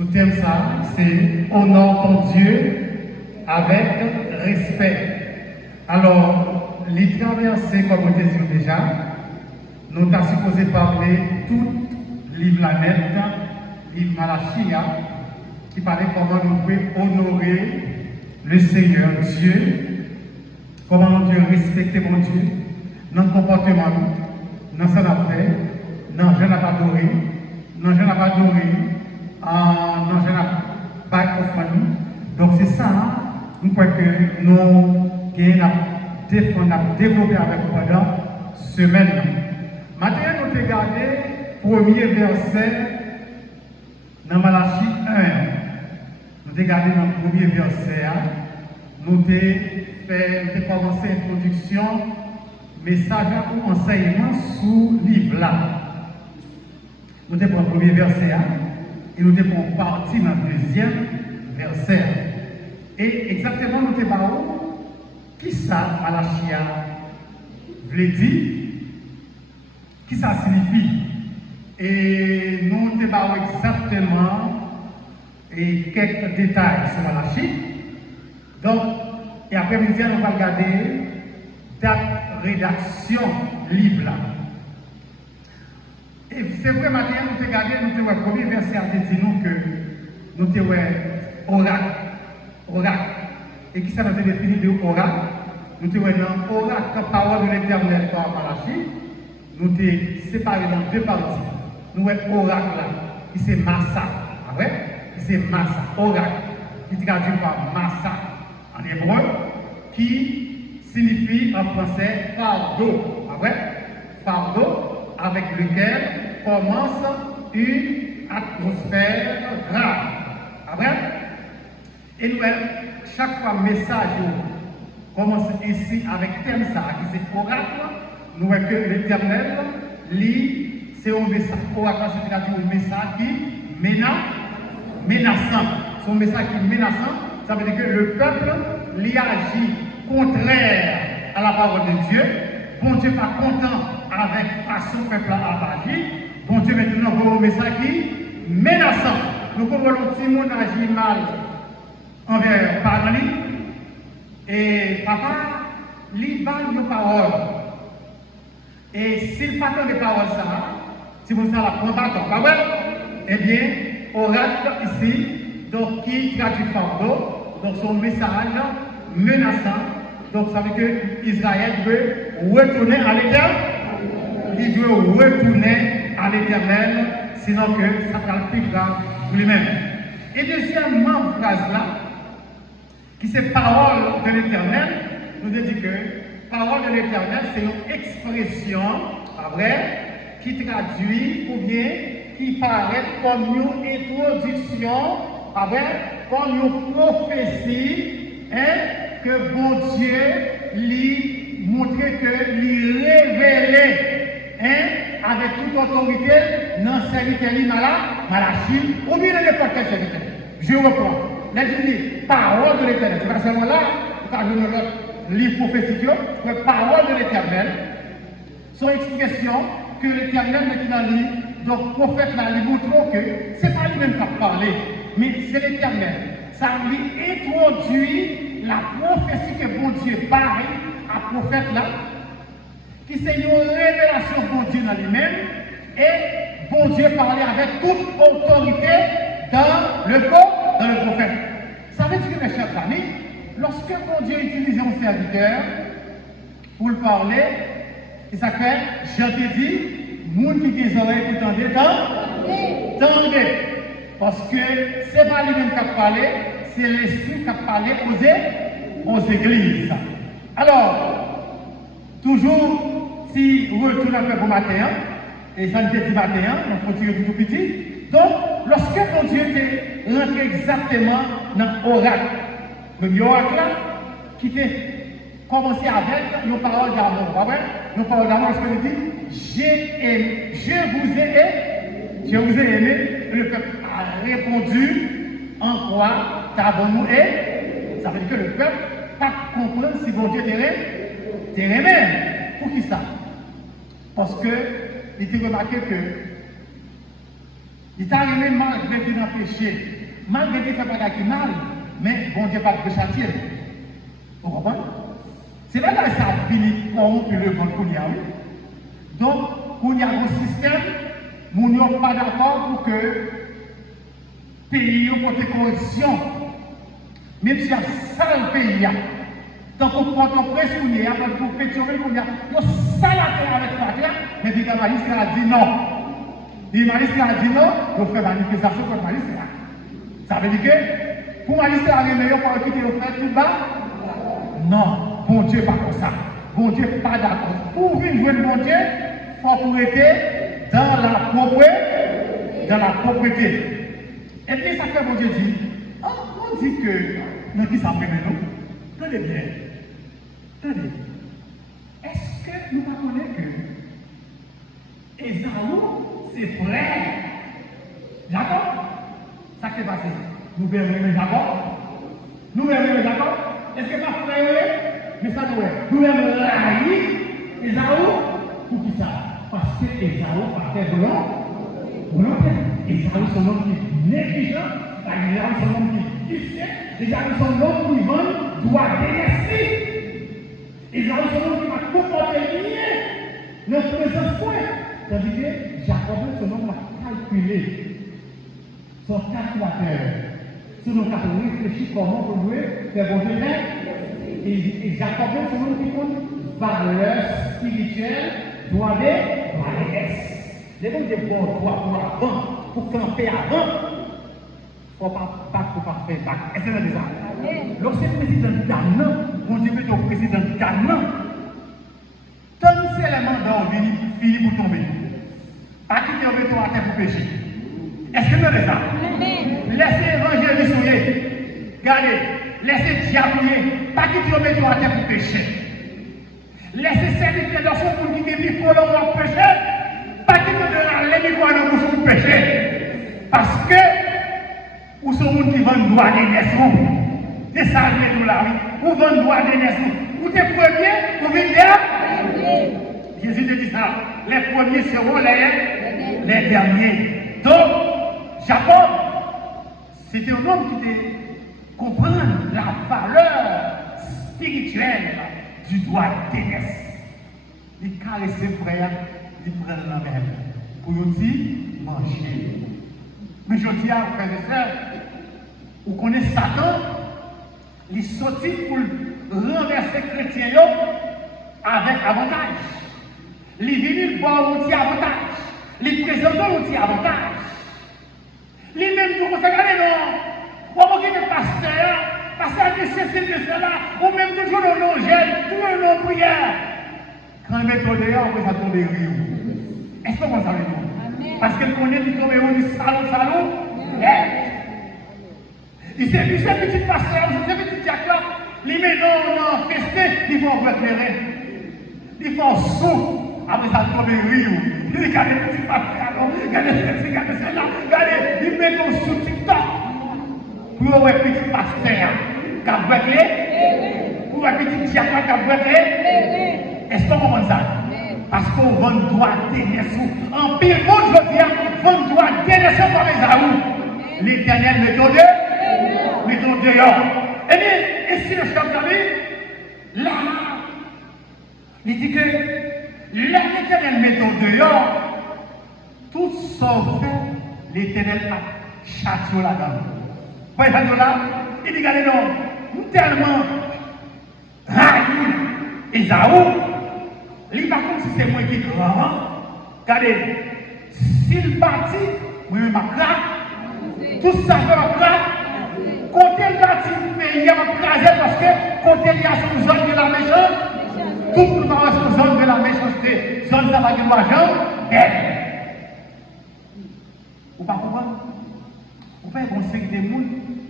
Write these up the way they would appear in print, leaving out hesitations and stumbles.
Sous-thème ça, c'est honore ton Dieu avec respect. Alors, les traversées, comme on dit déjà, nous avons supposé parler tout livre la net, livre Malachie, qui parlait comment nous pouvons honorer le Seigneur Dieu, comment nous devons respecter mon Dieu, dans le comportement, dans ce qu'on a fait, dans ce qu'on n'a pas adoré, dans ce qu'on n'a pas adoré, dans ce qu'on n'a pas offert. Donc c'est ça, nous croyons que nous avons développé avec pendant semaine. Maintenant, nous avons regardé le premier verset dans Malachie 1. Nous avons regardé dans le premier verset. Nous avons commencé l'introduction, message ou enseignement sous livre là. Nous avons le premier verset et nous avons parti dans le deuxième verset. Et exactement, nous avons qui ça, Malachie veut dire, qui ça signifie. Et nous avons exactement quelques détails sur Malachie. Donc, et après-midi, on va regarder date rédaction livre là. Et c'est vrai, maintenant, nous avons regardé, nous avons le premier verset à dire nous que nous avons oracle. Et qui ça nous a défini de oracle? Nous avons dans oracle, parole de l'Éternel par Malachie. Nous avons séparé dans deux parties. Nous avons oracle là, qui c'est massa. Qui c'est massa, oracle, qui traduit par massa en hébreu, qui signifie en français fardeau. Fardeau avec lequel commence une atmosphère grave. Et nous, chaque fois, message commence ici avec thème ça, qui c'est oracle. Nous voyons que l'Éternel lit, c'est un message. Oracle, c'est un message qui menaçant. Son message qui est menaçant, ça veut dire que le peuple lui agit contraire à la parole de Dieu. Bon Dieu pas content avec la façon peuple a agi. Bon Dieu maintenant voit un message qui est menaçant. Nous comprenons que si mon agit mal envers parents, et papa, lui parle de parole. Et s'il ne parle pas de parole, si vous ça la prend pas, pas vrai? Eh bien, oracle ici, donc qui traduit fardeau, donc son message menaçant, donc ça veut dire que Israël veut retourner à l'Éternel, il doit retourner à l'Éternel, sinon que ça va le plus grave pour lui-même. Et deuxièmement, phrase là, qui c'est parole de l'Éternel, nous dit que parole de l'Éternel, c'est une expression, qui traduit ou bien qui paraît comme une introduction, comme une prophétie, que bon Dieu lui montrait que lui révélait, avec toute autorité, dans le serviteur Malachie, ou bien dans n'importe quel serviteur. Je reprends. Là, je dis, parole de l'Éternel. C'est pas seulement là, pas dans notre livre prophétique, mais parole de l'Éternel. Son expression que l'Éternel met dans le livre, donc prophète là, lui montre que ce n'est pas lui-même qui a parlé, mais c'est l'Éternel. Ça lui introduit la prophétie que bon Dieu parle à prophète là, qui c'est une révélation de bon Dieu dans lui-même, et bon Dieu parlait avec toute autorité dans le prophète. Ça veut dire que mes chers amis, lorsque bon Dieu utilise un serviteur pour le parler, et ça fait, je te dis, monde qui a des oreilles pour t'entendre, tendez. Parce que ce n'est pas lui-même qui a parlé, c'est l'Esprit qui a parlé aux églises. Alors, toujours, si vous retournez un peu pour matin, et ça nous dit matin, on continue tout petit. Donc, lorsque mon Dieu était rentré exactement dans l'oracle, le premier oracle là, qui était commencé avec nos paroles d'amour, pas vrai? Nos paroles d'amour, lorsque nous dit, je vous ai aimé, le peuple a répondu, en quoi t'avons-nous et ça veut dire que le peuple n'a pas compris si bon Dieu t'aimé. Pour qui ça? Parce que, il était remarqué que Il t'a arrivé malgré qu'il a péché, malgré qu'il fait pas qui mal, mais bon Dieu pas de châtier. Vous comprenez? C'est vrai que ça a fini corrompu le bon qu'on y a eu. Donc, il y a un système, nous n'y sommes pas d'accord pour que le pays ait une correction. Même si il y a un pays, tant qu'on porte un presse, il y a un pétrole, il y a un salaire avec la terre, mais puis le magistrat a dit non. Le magistrat a dit non, il fait manifestation contre le magistrat. Ça veut dire que pour le magistrat arriver, il faut quitter le frère tout bas? Non, bon Dieu pas comme ça. Bon Dieu pas d'accord. Pour venir jouer le bon Dieu, il faut être dans la propriété. Et puis ça fait bon Dieu dit, on dit que nous qui s'en nous, tenez bien. Tenez. Est-ce que nous connaissons que Esaü, c'est frère Jacob? Ça qui est passé. Nous verrons Jacob. Nous verrons Jacob. Est-ce que ma frère mais ça doit être. Nous verrons Esaü. Pour qui ça? Parce que Esaü partait volontaire. Esaü, c'est un homme qui est négligent. Esaü, c'est un homme qui est vicieux. Esaü, c'est un homme qui doit délaisser. Esaü, c'est un homme qui va comporter bien notre présence foi. C'est-à-dire que Jacob, c'est un homme qui a calculé son calculateur. C'est un homme qui a réfléchi comment on doit faire bon Dieu. Et Jacob, c'est un homme qui compte valeur spirituelle, doit être. Les gens des bons droits pour avant, pour camper avant, il ne faut pas faire bac. Est-ce que c'est ça? Lorsque le président gagnant, on dit que le président gagnant, tant c'est l'élément d'or fini pour tomber. Pas quitter le béton à terre pour pécher. Est-ce que c'est ça? Laissez l'évangile souiller. Regardez, laissez diabouiller. Pas quitter le béton à terre pour pécher. Laissez servir dans son monde qui est plus pour le pécher. Pas quitter de la l'émission pour pécher. Parce que, ou ce monde qui vend droit des naissances. C'est ça, nous là, oui. Ou vend droit des naissances. Ou t'es premier, ou vite Jésus te dit ça. Les premiers seront les derniers. Donc, Jacob, c'était un homme qui comprend la valeur spirituelle du droit d'aînesse. Il caresse ses frères, il prend la main pour nous dire manger. Mais je dis à frères et sœurs, vous connaissez Satan, il sortit pour renverser les chrétiens avec avantage. Il vient boire un petit avantage. Il présente un petit avantage. Il même tout ça, regardez non. Comment qu'il est pasteur de ceci, de cela, ou même toujours dans nos gènes, tout un nom prière. Quand il met au dehors, après ça tombe rire. Est-ce que vous savez tout? Parce qu'elle connaît qu'il tombe rire, du salaud. Il sait petit pasteur, il sait petit diacre, il met dans festin, il faut éclairer. Il faut sous. Après ça tombe rire. Il regarde les petits pasteur, regardez ceci, regardez cela, regardez, il met dans sous TikTok. Pour un petit pasteur qui a brûlé, pour un petit diacre qui a brûlé. Est-ce qu'on comprend ça? Parce qu'on vend droit d'énergie. En pile, monde, je veux dire, vend droit d'énergie par les Aou. L'Éternel mettons dehors. Eh bien, et si le chef d'amis, là, il dit que l'Éternel mettons dehors, tout sauf l'Éternel a châtié là-dedans. Vous voyez là? Il dit, regardez, non, tellement raillé Esaü, il va comme si c'est moi qui est grand. Regardez, s'il partit, moi-même ma craque, tout ça fait ma craque. Côté le parti, il y a ma crasé parce que côté il y a son zone de la méchanceté, tout le monde a son zone de la méchanceté, zone ça va de l'argent, vous ne comprenez pas? Vous pouvez conseiller des gens,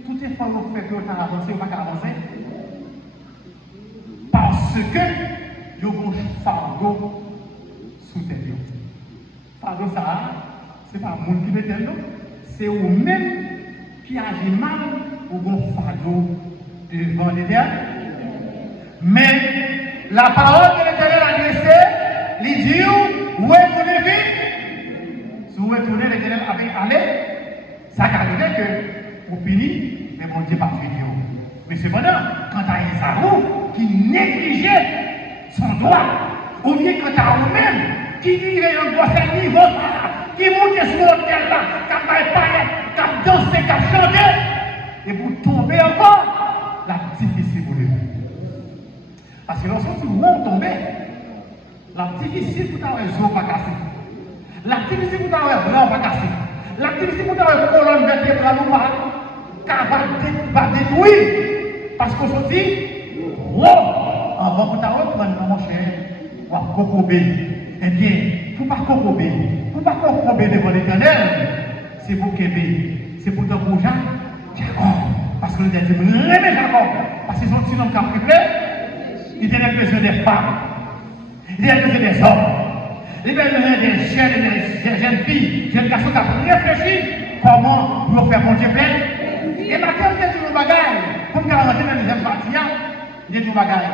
tout est fort pour faire que vous avancez ou pas avancer. Parce que vous avez un fardeau sous tes yeux. Fardeau, ça, ce n'est pas le monde qui met tes yeux, c'est vous-même qui agit mal ou un fardeau devant l'Éternel. Mais la parole de l'Éternel a laissé, il dit, où est-ce que vous nous retourner, l'Éternel avait allé, ça arrivait que, pour finir, mais mon Dieu pas fini. Mais cependant, quand tu as Esaü qui négligeait son droit, ou bien quand tu as vous-même qui vivait un gros niveau, qui montait sur l'hôtel là, qui a paillé, qui a dansé, qui a chanté, et vous tombez encore, la difficile pour lui. Parce que lorsque tu montes tomber, la difficile pour t'avoir les os pas cassés. La difficile pour t'avoir les blancs pas cassés. La difficile pour t'avoir les colonnes vertébrales va détruire. Parce qu'on se dit, wow, avant que tu reprendre mon cher, ou à cocobé. Eh bien, pour ne pas cocobé, pour ne pas cocobé devant l'Éternel, c'est pour qu'aimer, c'est pour te bouger, Jacob. Parce que le dernier, remets Jacob. Parce qu'ils ont dit non, qu'à privé, il y a besoin des femmes, il y a besoin des hommes, il y a besoin des jeunes filles, jeunes garçons qui ont réfléchi comment nous faire mon Dieu plein. Et ma cœur, il y a tout le bagage. Comme quand on est dans la deuxième partie, il y a tout le bagage.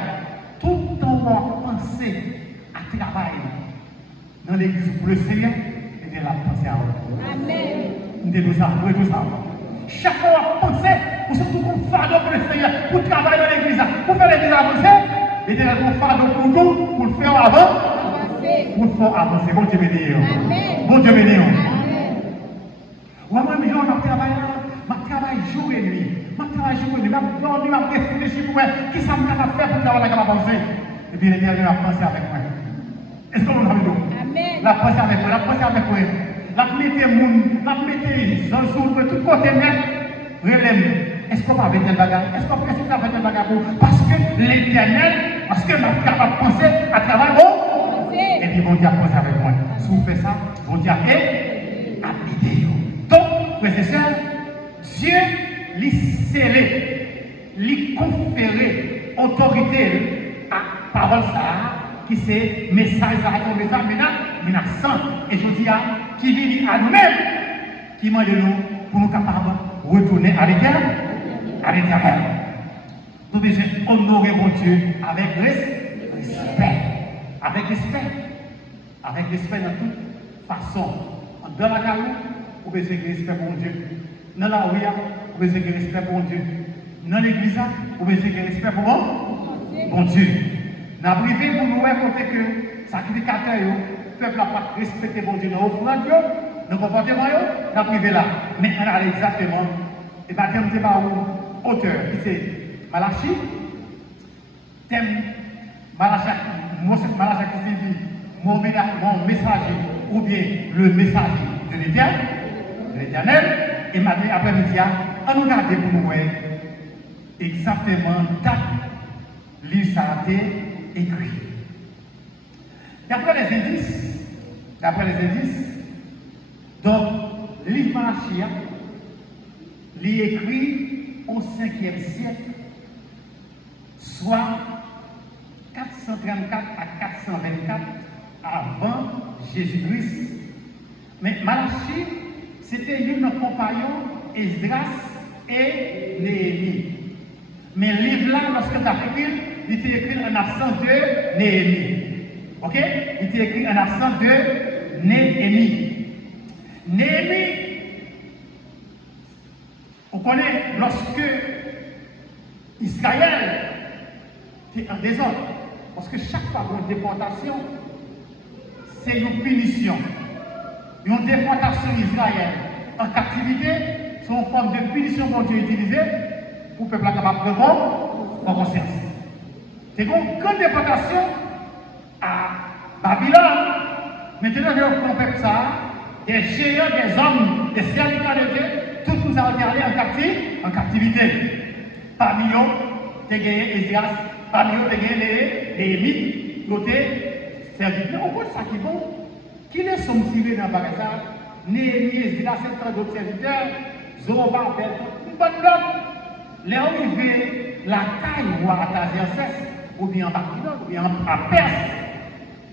Tout le temps, penser à travailler dans l'église pour le Seigneur, et bien la pensée à vous. Amen. Nous devons ça, nous devons ça. Chaque fois, penser, pour surtout pour fardeau pour le Seigneur, pour travailler dans l'église, pour faire l'église avancer, et bien pour fardeau pour nous, pour le faire avant, pour le faire avancer. Bon Dieu béni. Bon Dieu béni. Moi, je travaille jour et nuit. Je travaille jour et nuit. Je dormir, je réfléchir pour moi. Qui ça me fait faire pour travailler avec ma pensée? Et puis l'Éternel a pensé avec moi. Est-ce que vous avez dit? La pensée avec moi, la pensée avec moi. La mettez moun, la mettez dans le jour de tout côté net. Relève. Est-ce qu'on va avec tel bagage? Est-ce qu'on va avec tel bagage? Parce que l'Éternel, parce que ma capable de penser à travers bon. Et puis bon Dieu a pensé avec moi. Si vous faites ça, bon Dieu a fait appliquer. Donc, frères et sœurs, Dieu lui scellé, lui conféré autorité à parole ça, qui c'est message à ton message menaçant. Et je dis à qui vit à nous-mêmes, qui m'a de nous pour nous capables de retourner à l'Éternel. Nous devons honorer mon Dieu avec respect. Avec respect. Avec respect de toute façon. Dans la carrière, vous devez respect pour mon Dieu. Dans la rue, vous devez respect pour mon Dieu. Dans l'église, vous devez respect pour mon Dieu. Dans la privé, vous nous racontez que sacrificateur, le peuple n'a pas respecté mon Dieu dans l'offrande, dans le comportement, dans la privé là. Mais on a exactement, et bien, thème de auteur, qui c'est Malachi, thème Malachi qui dit mon messager, ou bien le messager de l'Éternel, et maintenant après-midi, on nous regarde pour nous voir exactement date lui ça a été écrit. D'après les indices, donc livre Malachi, il est écrit au 5e siècle, soit 434 à 424 avant Jésus-Christ. Mais Malachi, c'était un compagnon Esdras et Néhémie. Mais le livre là, lorsque tu as écrit, il était écrit en absence de Néhémie. Ok? Il était écrit en absence de Néhémie. Néhémie, on connaît lorsque Israël était en désordre, parce que chaque fois qu'on déportation, c'est une punition. Une déportation d'Israël en captivité, c'est une forme de punition qu'on Dieu utilisée pour le peuple capable de prendre en conscience. C'est une grande déportation à Babylone. Maintenant, je vous compare ça, des géants, des hommes, des serviteurs de Dieu, tous nous avons allés en captivité. Parmi eux, tu as gagné Esdras, parmi eux, tu as gagné les Néhémie, côté serviteurs. On voit ça qui est bon. Qui les sont tirés dans le bagage? Néhémie, Esdras, c'est tant d'autres serviteurs, Zorobabel, une bonne bloc. Les arrivés, la taille ou à Taziancès, ou bien en Babylone, ou bien à Perse,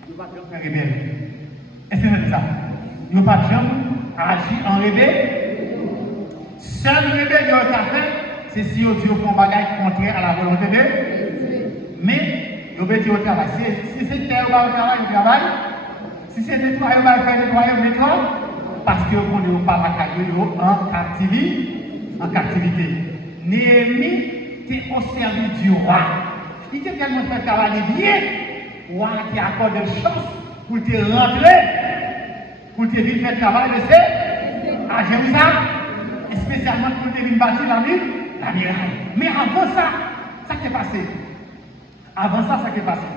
ils ne vont pas faire rebelle. Est-ce que c'est ça? Ils ne vont pas agir en rebelle. Seul rebelle qui a fait, c'est si on dit qu'on bagaille contraire à la volonté de Dieu. Mais, ils vont dire au travail. Si c'est terre, on va au travail, on travaille. Si c'est nettoyer, on va faire nettoyer, on nettoie. parce que on n'est pas en captivité. Néhémie était au service du roi. Il était tellement fait travailler bien, le roi qui a accordé une chance pour te rentrer, pour te venir faire travail de ce à Jérusalem, et spécialement pour te venir bâtir la muraille. Mais avant ça, ça qui est passé. Avant ça, ça qui est passé.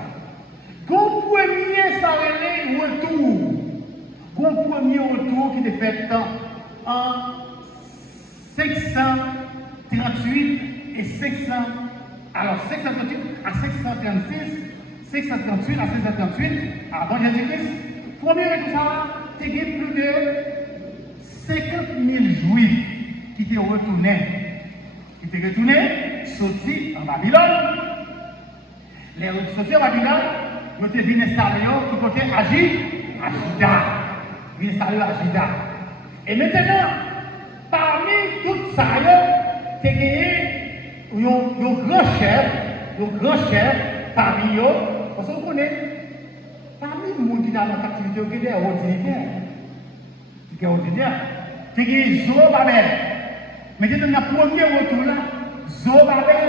Qu'on premier retour. Qu'on premier retour qui était fait en 538 et 500. Alors 538 à 536, 538 à 538 avant Jésus-Christ. Premier retour, ça, il y a plus de 50 000 juifs qui étaient retournés. Sortis en Babylone. Les sortis en Babylone, ils étaient venus installer qui côté à Juda. Ils installés à Juda. Et maintenant, parmi tout ça, il y a un grand chef parmi eux. Parce qu'on connaît, parmi les gens qui sont dans la captivité, il y a des ordinaires. Il y a Zorobabel. Mais dans le premier retour là, Zorobabel,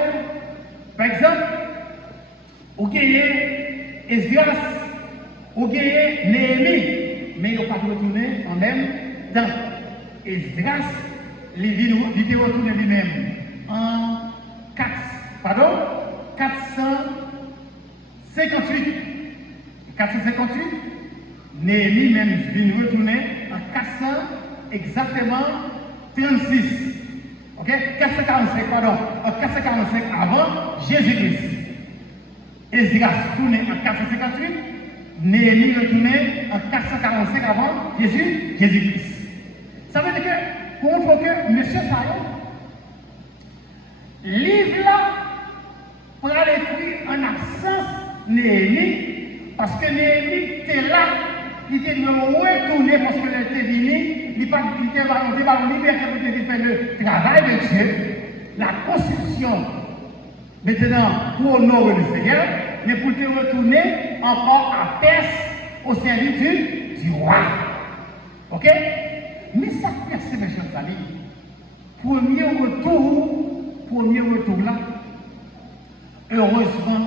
par exemple, il y a Esdras, il y a Néhémie, mais ils n'ont pas retourné en même temps. Esdras, il est retourné lui-même en 458. 458, Néhémie même vient retourner en 400 exactement 36. Ok? 445, pardon. En 445 avant Jésus-Christ. Esdras tourné en 458. Néhémie retourné en 445 avant Jésus-Christ. Ça veut dire que, pour montrer que M. Sayon, livre là, pour aller écrire en absence Néhémie, parce que Néhémie était là, il était retourné parce que était venu, il était liberté pour faire le travail de Dieu, la construction, maintenant pour honorer le Seigneur, mais pour te retourner encore à Perse au service du roi. Ok? Mais ça perce, mes chers amis. Premier retour là, heureusement,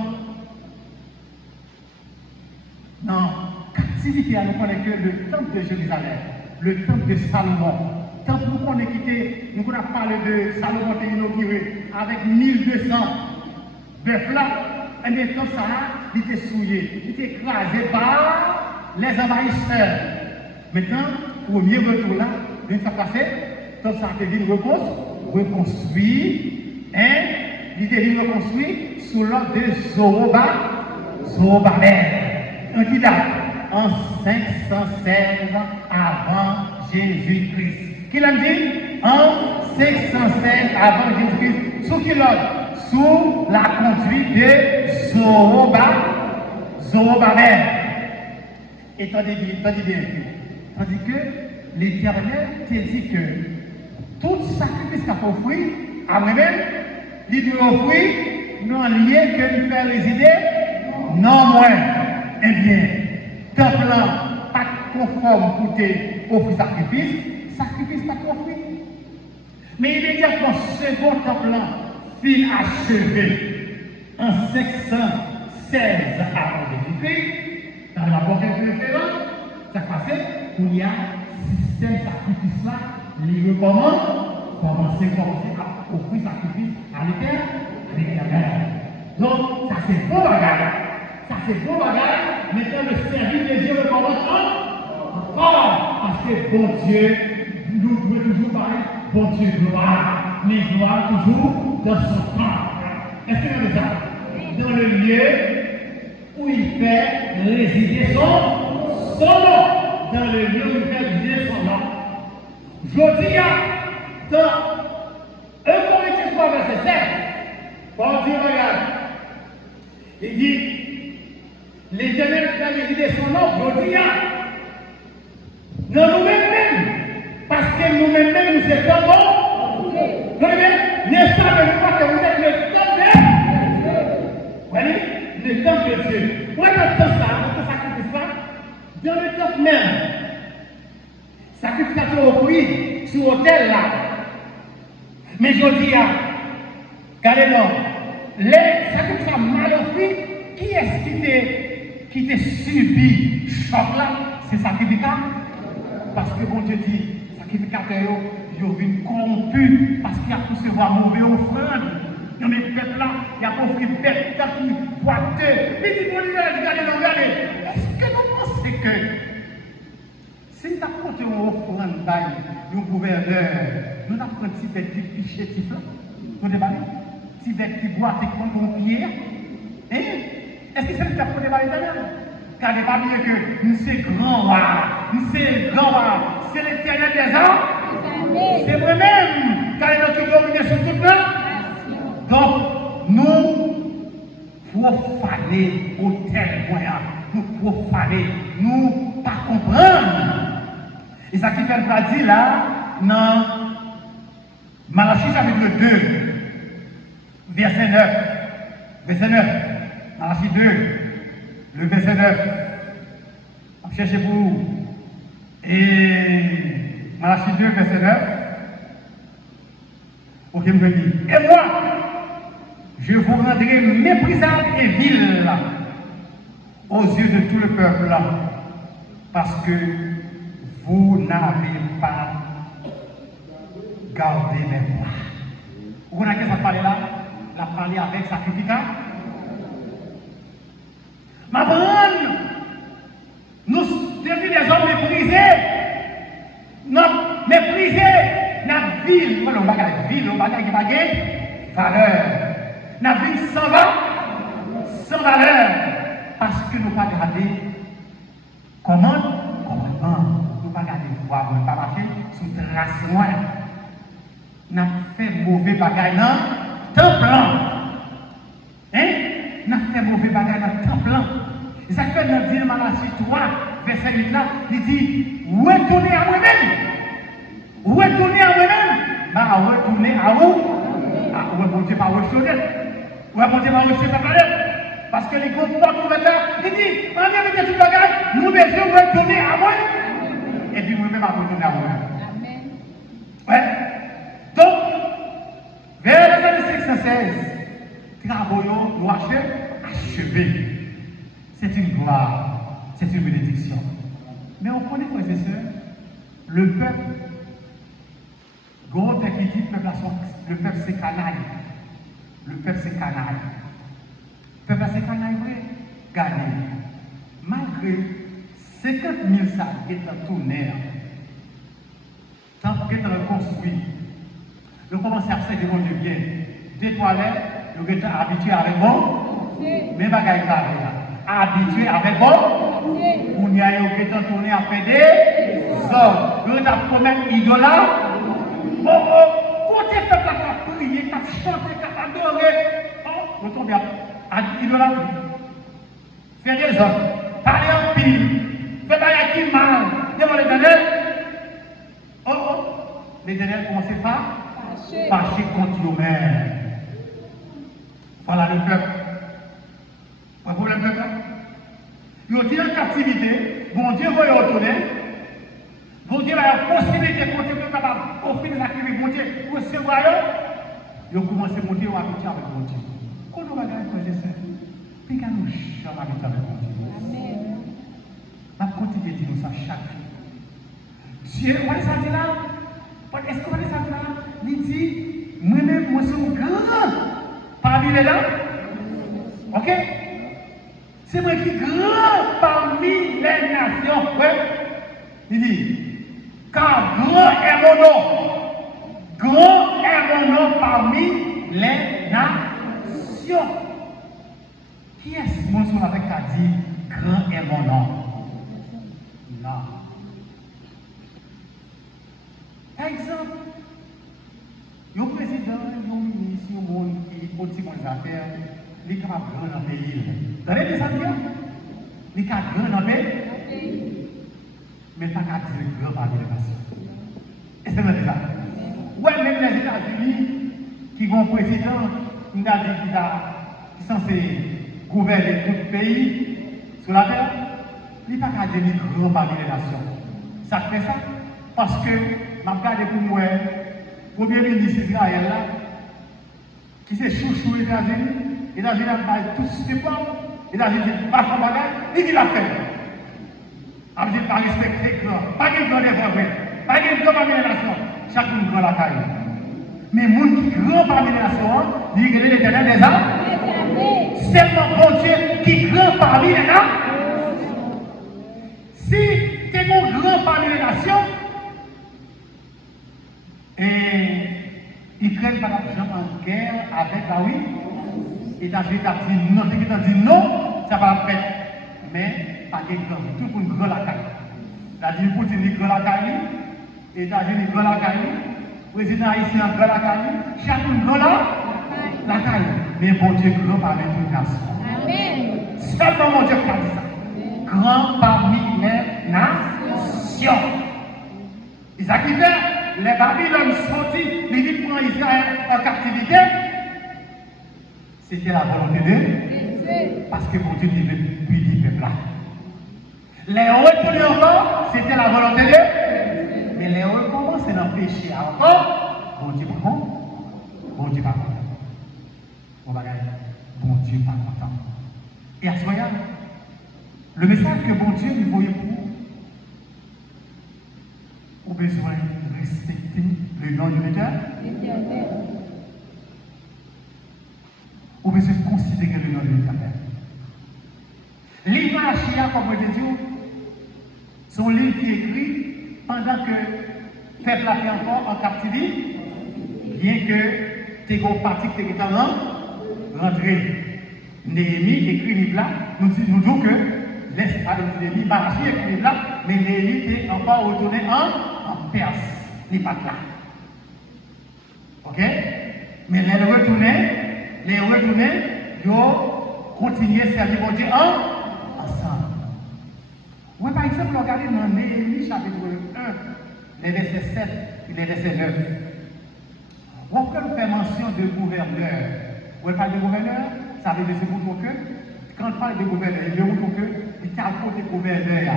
dans captivité, nous connaissons que le temple de Jérusalem, le temple de Salomon. Tant que nous connaissons quitté, nous avons parlé de Salomon qui est inauguré avec 1200 bœufs là, et bien comme ça, il était souillé, il était écrasé par les envahisseurs. Maintenant, premier retour là, une fois passé, comme ça, il est reconstruit, hein, il est reconstruit sous l'ordre de Zorobabel. Qui date en 516 avant Jésus-Christ. Qui l'a dit? En 516 avant Jésus-Christ. Sous qui l'ordre? Sous la conduite de Zorobabel. Et tandis que l'Éternel te dit que tout sacrifice qu'a offert à moi-même, il doit offrir non lien que nous faire résider, non moins. Eh bien, temple pas conforme pour te offrir sacrifice pas offrir. Mais immédiatement, second temple fut achevé en 516 avant Jésus-Christ, dans la porte de référence, ça passait, où il y a système sacrifice là, il recommande, commencer à offrir sacrifice à l'Éternel. Donc, ça c'est bon bagage. Ça c'est bon bagage. Maintenant, le service de Dieu recommence encore. Parce que bon Dieu, nous devons toujours parler, bon Dieu gloire, mais gloire toujours dans son temps. Est-ce que vous avez ça? Dans le lieu où il fait résider son nom. Dans le lieu où il fait résider son nom. Je dis, dans 1 Corinthiens 3, verset 7, Paul dit, regarde, il dit, l'Éternel fait résider son nom, je dis, dans nous-mêmes, parce que nous-mêmes, nous sommes bons. Nous-mêmes, ne savons pas que vous êtes le temps de Dieu. Voyez, le temps de Dieu. Pourquoi dans le temps ça, dans le sacrifice ça, dans le temps même, sacrifice fruits sur l'hôtel là. Mais je dis, regardez-moi, ça comme ça mal offert, qui est-ce qui t'a subi choc là? C'est sacrificat. Parce que bon Dieu dit, sacrificateur, ils ont vu corrompu parce qu'il a recevoir mauvais offrande. Il y a des peuples là, il y a offert bête qui boiteux. Mais dit, bon Dieu, regardez, est-ce que nous pensons que si nous avons compté une offrande d'un gouverneur, nous avons pris un petit bête qui piché, petit là, nous débattons, petit bête qui boite et qui prend une pierre. Est-ce que c'est le cas pour débattre là? Car il n'est pas mieux que nous sommes grands, c'est l'éternel des hommes, c'est moi-même, car il est qui domine sur tout le monde. Donc, nous profaner au tel moyen, nous profaner, nous pas comprendre. Et ça qui fait le dire là, dans Malachie chapitre 2, verset 9. Verset 9, Malachie 2. Le verset 9, on va chercher pour vous. Et Malachie 2, verset 9. Ok, me dit. Et moi, je vous rendrai méprisable et vil aux yeux de tout le peuple, parce que vous n'avez pas gardé mes voies. Vous connaissez ce que ça parle là? La parler avec sacrificat. Ma bonne, nous devons des hommes méprisés, notre ville, on va garder ville, on va garder valeur, notre ville sans valeur, parce que nous ne pas garder commandement, nous ne pas garder foi, nous ne pas marcher sous trace loin, nous avons fait mauvais bagaille dans temple, nous avons fait mauvais bagaille dans temple. Ça fait dans le Malachie 3, verset 8 là, il dit, retournez à moi-même. Retournez à moi-même. Bah, retournez à vous. Ah, ouais, bon Dieu, pas retourner. Ouais, bon Dieu, pas retourner. Parce que les gros portes ouvertes là, il dit, on vient mettre tout le bagage, nous devons retourner à moi. Et puis moi-même, à retourner à moi-même. Amen. Ouais. Donc, vers les années 516, travaux nous achevés. C'est une gloire, c'est une bénédiction. Mais on connaît, frères et sœurs, le peuple, God qui dit le peuple c'est canaille. Le peuple c'est canaille. Le peuple c'est canaille, oui, gagné. Malgré 50 000 salles qui étaient tournées, tant qu'ils étaient reconstruits, nous commençons à faire des bons de bien. Des toilettes, nous étions habitués avec bon, mais bagaille carré là. Habitué avec bon, on y a eu qui est tourné à faire des hommes. Nous avons promis idolâtre. Côté peuple a prié, a chanté, a adoré. Nous tombons à idolâtre. Faire des hommes, parler en pile, faire des qui mal devant l'Éternel. L'Éternel commençait par fâcher contre nous-mêmes. Voilà le peuple. Pas pour le peuple. Ils ont été en captivité, bon Dieu va y retourner. Bon Dieu va y avoir possibilité de continuer capable d'offrir des activités, bon Dieu, pour recevoir. Ils ont commencé à monter en habitude avec bon Dieu. Quand on va gagner, frères et sœurs, puis qu'on nous jamais habitué avec bon Dieu. Amen. On va continuer de dire ça chaque jour. Dieu, on va ça dire là. Est-ce qu'on va dire ça là? Il dit, moi-même, moi, je suis grand parmi les là. Ok? C'est moi qui grand parmi les nations. Ouais. Il dit, car grand est mon nom. Grand est mon nom parmi les nations. Qui est-ce que mon avec a dit, grand est mon nom? Non. Par exemple, le président, le ministre, le monde qui politique des affaires, il est capable de grand dans le pays. Vous avez dit ça bien? Il est capable de grand dans le pays. Mais pas qu'à dire grand parmi les nations. Est-ce que vous avez ça? Oui, même les États-Unis, qui ont un président, qui est censé gouverner tout le pays sur la terre, il n'est pas qu'à dire grand parmi les nations. Ça fait ça parce que je regarde pour moi, le premier ministre Israël, là, qui s'est chouchou aux États-Unis, les États-Unis ont tout ce qu'ils font, les États-Unis disent, pas de bagage, et qui l'a fait. On dit, pas respecter le grand, pas de grand développement, pas de grand parmi les nations, chacun grand la caille. Mais les gens qui grand parmi les nations, ils disent l'Éternel des âmes. Seulement bon Dieu qui grand parmi les nations. Si tu es grand parmi les nations, et Ukraine par exemple en guerre avec la oui, États-Unis dit non, dit non, ça va faire. Mais pas de grand, tout le monde grand la caille. La dit Poutine dit grand la caille, États-Unis grand la caille, président haïtien grand la caille, chacun grand la caille. Mais bon Dieu grand parmi toutes les nations. Amen. Seulement mon Dieu qui a dit ça. Grand parmi les nations. Et ça qui fait, les Babylone sortis, les vies pour Israël en captivité, c'était la volonté de Dieu. Parce que mon Dieu devait punir le peuple là. Les retournés encore, c'était la volonté de Dieu. Mais les recommencer dans le péché encore, bon Dieu pas content. Bon Dieu pas content. Bon Dieu pas content. Et à ce moment-là, le message que bon Dieu lui voyait pour besoin de respecter le nom de l'Éternel. Ou besoin de considérer le nom de l'Éternel. Livre Achia, comme je dis, son livre qui est écrit pendant que le peuple a fait encore en captivité, bien que tu es parti que tu es rentré. Néhémie écrit livre là, nous disons que Néhémie, Malachi écrit livre là, mais Néhémie est encore retourné en Perse, n'est pas là. Ok? Mais les retournés, ils ont continué à servir mon Dieu ensemble. Oui, par exemple, regardez dans Néhémie chapitre 1, les versets 7 et les versets 9. On peut faire mention de gouverneur. Vous parlez de gouverneur, ça veut dire que quand on parle de gouverneur, il veut que il t'a apporté gouverneur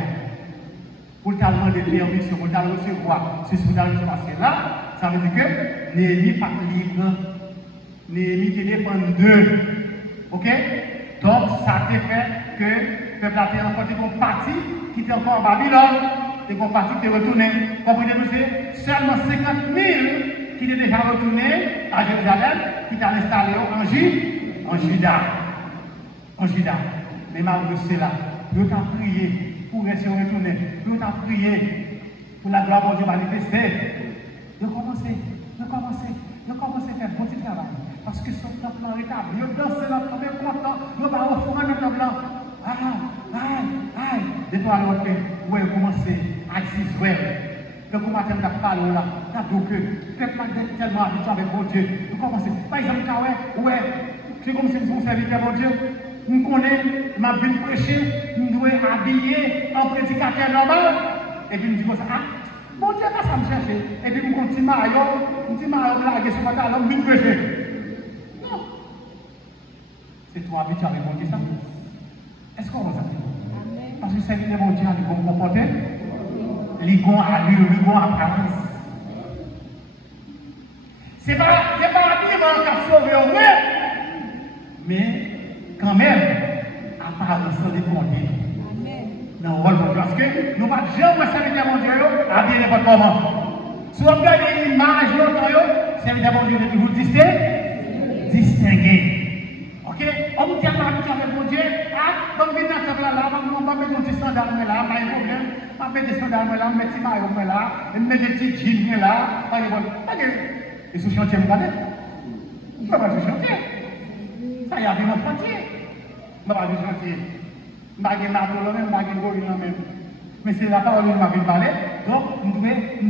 pour t'a demander permission, pour t'a recevoir, si vous avez parce que là, ça veut dire que Néhémie n'est pas libre. Néhémie dépend d'eux. Ok? Donc, ça fait que le peuple a été encore une partie qui était encore en Babylone, et une partie qui est retournée. Comprenez-vous? Seulement 50 000 qui est déjà retourné à Jérusalem, qui est installé en Juda. En Juda. Mais malgré cela, nous avons prié pour rester retourné. Nous avons prié pour la gloire de Dieu manifester. Nous commençons à faire un bon petit travail. Parce que ce temple est rétabli. Nous dansons dans le premier content. Nous allons offrir notre temple. Aïe. De toi, l'autre, vous commencez à Israël. Donc, on va parler là, donc le peuple est tellement habitué avec mon Dieu. Nous commençons. Par exemple, c'est comme si nous serviteur mon Dieu. Nous connaissons, ma vie prêcher, nous devons habiller en prédicateur normal. Et puis, nous disons ça, mon Dieu, pas ça me chercher. Et puis, nous continuons à blaguer sur ma table, nous prêcher. Non. C'est toi habitué avec mon Dieu, ça. Est-ce qu'on va ça? Parce que le serviteur mon Dieu a du bon comportement. Les bons allures, les bons apparences. C'est pas habillement qui a sauvé au moins, mais quand même, apparence de compter. Dans le rôle de Dieu. Parce que nous ne pouvons jamais servir mon Dieu habiller n'importe comment. Si on regarde l'image de l'autre, servir mon Dieu est toujours distingué. Ok? On ne tient pas avec mon Dieu. Ah, donc, venez dans la là, on va mettre des standards là, pas de problème. On va mettre des standards là, on va mettre des maillots là, on va mettre des petits jeans là, pas de problème. Et ce chantier, vous regardez? Je ne vais pas du chantier. Ça y a vu mon chantier. Je ne vais pas du chantier. Je ne vais pas marteau même, je ne vais pas même. Mais c'est la parole que je vais parler. Donc, nous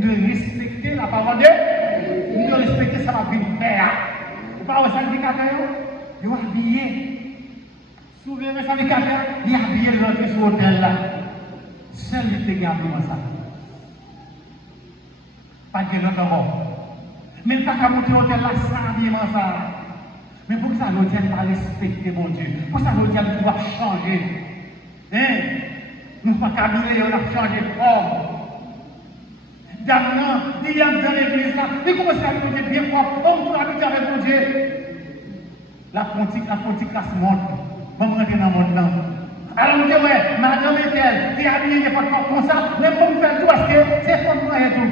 devons respecter la parole de Dieu. Nous devons respecter ça, ma vie de faire. Vous parlez de sacrificateur, ils sont habillés. Souvent, les sacrificateurs, ils sont habillés de l'entrée sur l'hôtel là. Seul les te garde comme ça. Pas de l'autre mort. Mais pas qu'à monter l'hôtel là sans habillement ça. Mais pour que ça, l'hôtel va respecter mon Dieu. Pour ça, l'hôtel doit changer. Hein? Nous ne pouvons pas habiller, on a changé de forme. D'amenant, d'y dans l'église là, il commence à habiter bien propre, on peut habiter avec mon Dieu. La politique là se montre. On va rentrer dans le monde là. Alors, on dit, ouais, madame est elle, t'es habillée, t'es pas comme ça, même pour me faire tout, parce que c'est comme moi et tout.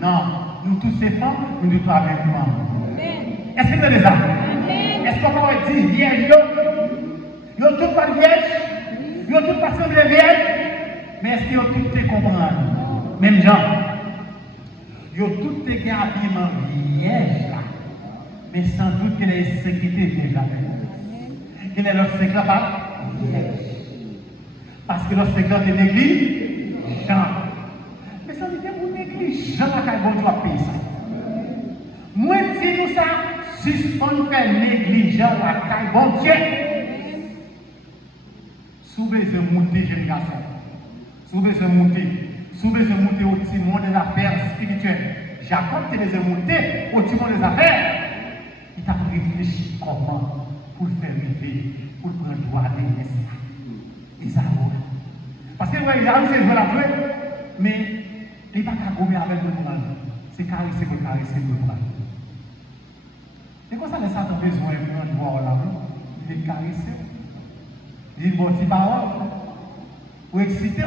Non, nous tous ces femmes, nous ne sommes pas avec moi. Est-ce que vous avez ça? Est-ce qu'on peut dire, vierge, ils ont toutes pas vierge, ils ont toutes pas semblé vierge, mais est-ce qu'ils ont toutes te comprendre? Même gens, ils ont toutes été habillement vierge là, mais sans doute qu'elle est sécurité vierge là. Quel est leur secret pas? Vierge. Parce que leur secret est négligent. Mais ça veut dire que vous négligez la caille, bon Dieu a payé ça. Moi, si nous ça, suspend fait négligent la caille, bon Dieu. Souvent, c'est monter, jeune garçon. Souvent, c'est monter au petit monde des affaires spirituelles. Jacob, c'est les monter au petit monde des affaires. Il t'a réfléchi comment pour le faire vivre, pour le prendre droit de l'esprit. Isaïe. Parce que ouais, Isaïe, c'est jouer la jouer, mais il n'est pas qu'à gommer avec le monde. C'est caresser le monde. C'est comme ça que Satan a besoin de prendre droit là, il est caresser. Il dit bon, petit parole, ou excité.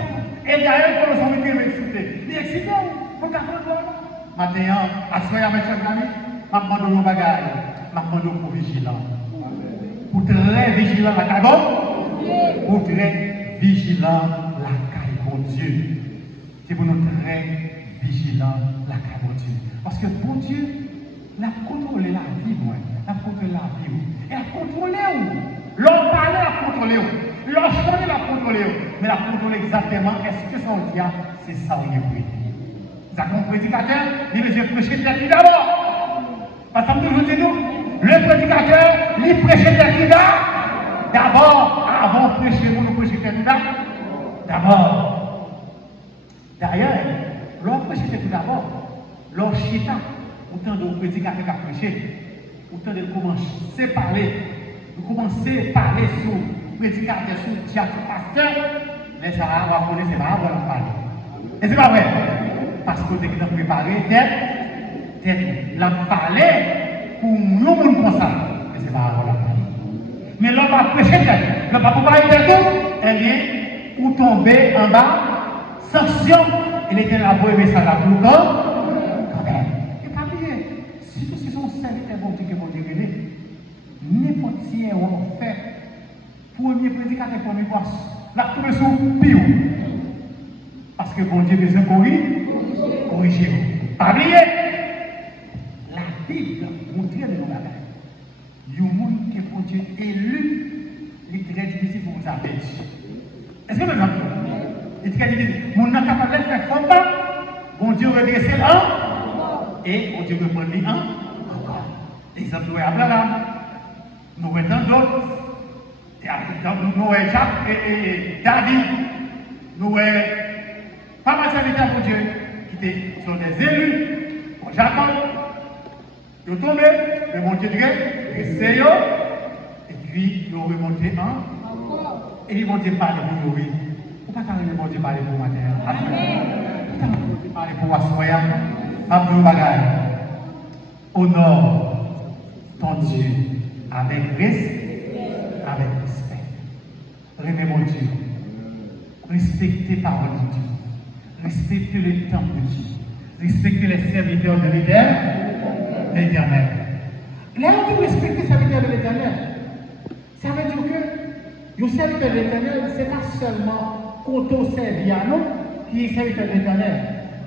Et d'ailleurs, pour nous sommes excités. Il est excité, pour qu'à prendre droit. Maintenant, à ce moment-là, avec chaque ami, je demande nos bagages, je demande pour vigilant. Pour très vigilant la caille, pour très vigilant la caille, bon Dieu. C'est pour nous très vigilant la caille, bon Dieu. Parce que bon Dieu, il a contrôlé la vie, moi. Il a contrôlé la vie. Et il a contrôlé où? L'homme parlait à contrôler où? L'homme chantait à contrôler où? Mais il a contrôlé exactement, est-ce que son dia, c'est ça où il est pris. Vous avez un prédicateur, il veut prêcher de la vie d'abord. Parce que nous disons, le prédicateur, il prêchait de la vie d'abord, avant de prêcher, nous prêcher de la vie d'abord. D'ailleurs, l'homme prêchait de la vie d'abord, l'homme chita, autant de prédicateurs qui a prêché, autant de commencer à parler, sur le prédicateur, sur le diacre, pasteur, mais ça va connaître, c'est pas avant de parler. Et c'est pas vrai. Parce que vous avez préparé tête, la parler pour nous comme ça. Mais c'est pas avant la parler. Mais l'homme va prêcher tête. L'homme va pas parler tête, elle est pour tomber en bas, sanction, il était là pour aimer ça là pour quand même. Et pas oublier, si c'est son serviteur bon Dieu que mon Dieu connaît, n'importe qui est on fait, premier prédicateur, premier poisson, la trouver sur pire. Parce que bon Dieu besoin corriger. Pas oublier, la Bible montre de nos bagages. Il y a un monde qui est bon Dieu élu, il est très difficile pour vous appeler. Est-ce que vous avez il est très difficile. Mon n'a capable de faire comme ça, bon Dieu redresser là, et bon Dieu reprend lui encore. L'exemple de Abraham, nous voyons d'autres, nous voyons Jacques et David, nous voyons pas mal de serviteurs pour Dieu, qui sont des élus, pour Jacob, ils ont tombé, le bon Dieu de essayé, et puis ils ont remonté et ils vont te parler pour nous. Pourquoi tu as remonté parler pour matin? Pourquoi tu as remonté parler pour Assoya? Abdou Bagay, honore ton Dieu avec respect. Remets mon Dieu. Respectez la parole de Dieu. Respectez le temple de Dieu. Respectez les serviteurs de l'Éternel. Là où vous respectez les serviteurs de l'Éternel, ça veut dire que le serviteur de l'Éternel, ce n'est pas seulement quand on servit à nous qui est serviteur de l'Éternel.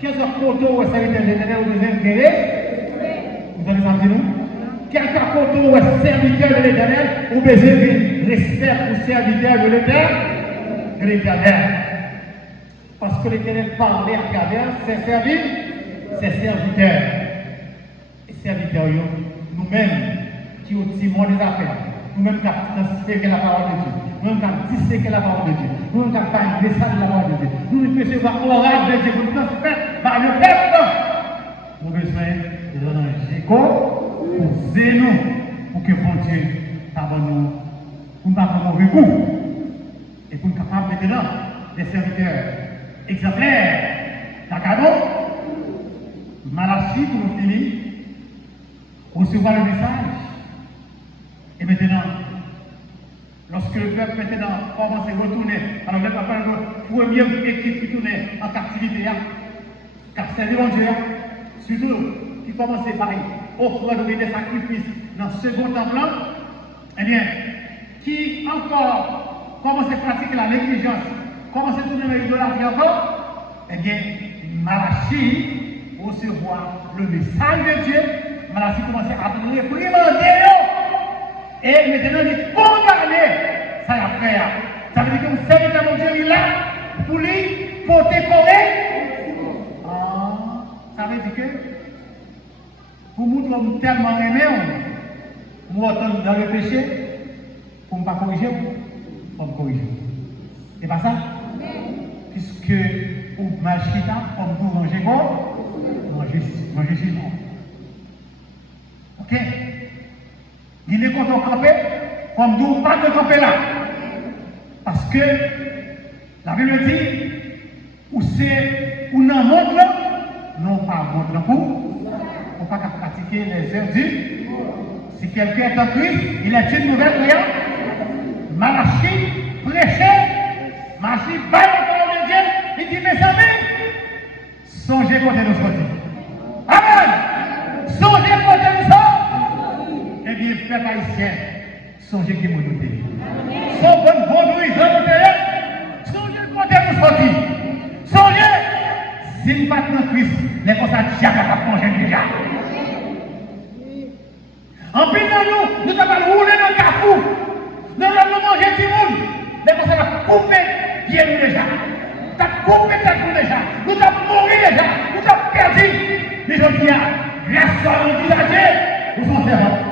Qu'est-ce que quand on est serviteur de l'Éternel, vous devez intégrer? Vous avez entendu nous? Quel cas quand on est serviteur de l'Éternel, vous devez respect pour serviteur de l'Éternel. Parce que l'Éternel parlait à travers ses serviteurs. Et serviteurs, nous-mêmes, qui ont timon des affaires, nous-mêmes qui avons transféré la parole de Dieu, nous-mêmes qui avons disséqué la parole de Dieu, nous-mêmes qui avons parlé le message de la parole de Dieu, nous devons recevoir l'oracle de Dieu pour nous transmettre par le peuple. Nous avons besoin de ranger pour zélo, pour que bon Dieu, pardonne-nous, pour ne pas avoir mauvais goût, et pour nous capables maintenant des serviteurs exemplaires, d'accord? Malachie, pour nous finir, recevoir le message. Et maintenant, lorsque le peuple maintenant commence à retourner, alors même après la première équipe qui tournait en captivité, car c'est devant Dieu, surtout qui commençait par offrir des sacrifices dans le second temple, eh bien, qui encore commence à pratiquer la négligence, commence à tourner l'idolâtrie encore, eh bien, Malachie recevoir le message de Dieu, Malachie commence à réprimander et maintenant il condamne ça à faire. Ça veut dire que vous savez que mon Dieu est là pour lui porter correct. Ça veut dire que pour nous tellement aimé, nous entendons dans le péché, pour ne pas corriger, pour me corriger. C'est pas ça? Puisque ou machita, comme vous mangez quoi? Mangez sinon. Ok? Il est content de camper, comme nous pas de camper là. Parce que la Bible dit, ou c'est, ou non montre, non pas montre pour pas pratiquer les heures du. Si quelqu'un est en Christ, il est une nouvelle création. Malachie, prêcher, Malachie, baille la parole de Dieu, il dit, mes amis, songez quand nous sortir. Amen! Songez quand nous sortir. Eh bien, peuple haïtien, songez qui vous doutez. Son bon nous songez quand nous sortir. Songez, si nous battons dans Christ, les causes à diable à manger déjà. En plus de nous avons roulé dans le cafou. Nous avons mangé tout le monde. Les causes à couper pieds nous déjà. Nous avons coupé tête nous déjà. Nous avons mouru déjà. Nous avons perdu. Mais je dis, grâce à nous, nous sommes